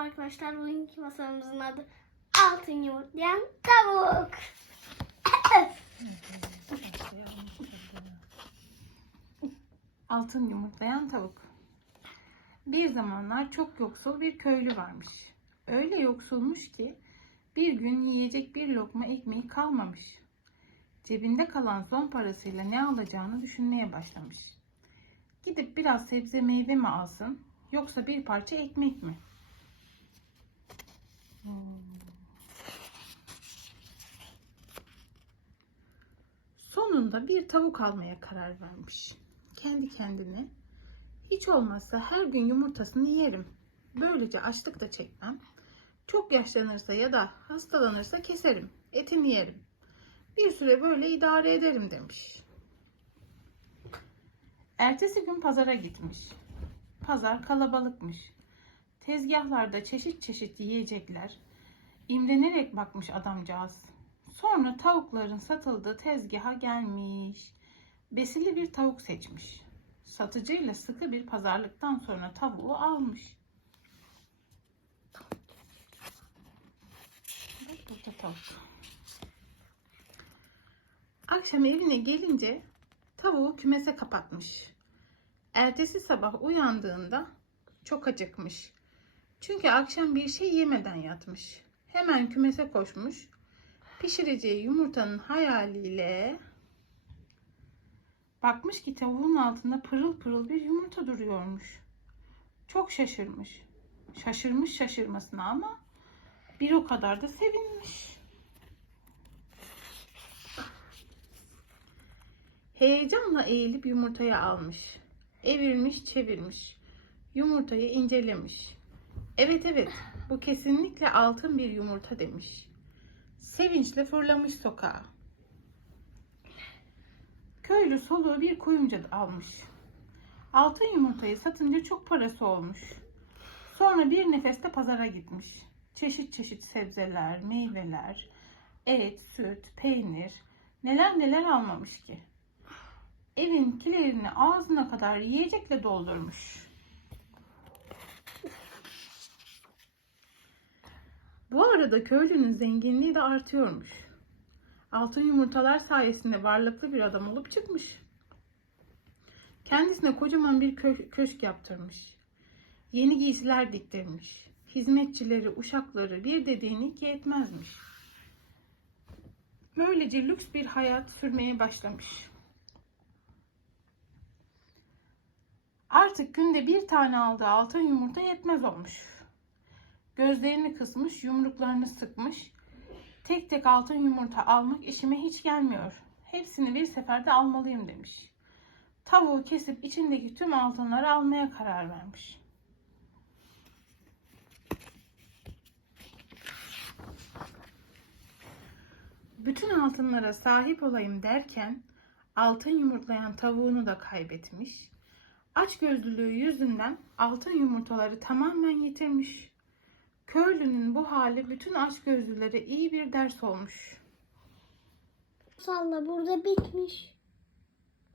arkadaşlar. Bugünkü masamızın adı Altın Yumurtlayan Tavuk. Altın yumurtlayan tavuk. Bir zamanlar çok yoksul bir köylü varmış. Öyle yoksulmuş ki bir gün yiyecek bir lokma ekmeği kalmamış. Cebinde kalan son parasıyla ne alacağını düşünmeye başlamış. Gidip biraz sebze meyve mi alsın yoksa bir parça ekmek mi? Sonunda bir tavuk almaya karar vermiş. Kendi kendine hiç olmazsa her gün yumurtasını yerim. Böylece açlık da çekmem. Çok yaşlanırsa ya da hastalanırsa keserim. Etini yerim. Bir süre böyle idare ederim demiş. Ertesi gün pazara gitmiş. Pazar kalabalıkmış. Tezgahlarda çeşit çeşit yiyecekler. İmrenerek bakmış adamcağız. Sonra tavukların satıldığı tezgaha gelmiş. Besili bir tavuk seçmiş. Satıcıyla sıkı bir pazarlıktan sonra tavuğu almış. Akşam evine gelince tavuğu kümese kapatmış. Ertesi sabah uyandığında çok acıkmış. Çünkü akşam bir şey yemeden yatmış. Hemen kümese koşmuş. Pişireceği yumurtanın hayaliyle bakmış ki tavuğun altında pırıl pırıl bir yumurta duruyormuş. Çok şaşırmış. Şaşırmış şaşırmasına ama bir o kadar da sevinmiş. Heyecanla eğilip yumurtayı almış. Evirmiş, çevirmiş. Yumurtayı incelemiş. Evet evet, bu kesinlikle altın bir yumurta demiş. Sevinçle fırlamış sokağa. Köylü soluğu bir kuyumcu almış. Altın yumurtayı satınca çok parası olmuş. Sonra bir nefeste pazara gitmiş. Çeşit çeşit sebzeler, meyveler, et, süt, peynir, neler neler almamış ki. Evin kilerini ağzına kadar yiyecekle doldurmuş. Bu arada köylünün zenginliği de artıyormuş. Altın yumurtalar sayesinde varlıklı bir adam olup çıkmış. Kendisine kocaman bir kö- köşk yaptırmış. Yeni giysiler diktirmiş. Hizmetçileri, uşakları bir dediğini iki etmezmiş. Böylece lüks bir hayat sürmeye başlamış. Artık günde bir tane aldığı altın yumurta yetmez olmuş. Gözlerini kısmış, yumruklarını sıkmış. Tek tek altın yumurta almak işime hiç gelmiyor. Hepsini bir seferde almalıyım demiş. Tavuğu kesip içindeki tüm altınları almaya karar vermiş. Bütün altınlara sahip olayım derken altın yumurtlayan tavuğunu da kaybetmiş. Açgözlülüğü yüzünden altın yumurtaları tamamen yitirmiş. Köylünün bu hali bütün açgözlülere iyi bir ders olmuş. Salla burada bitmiş.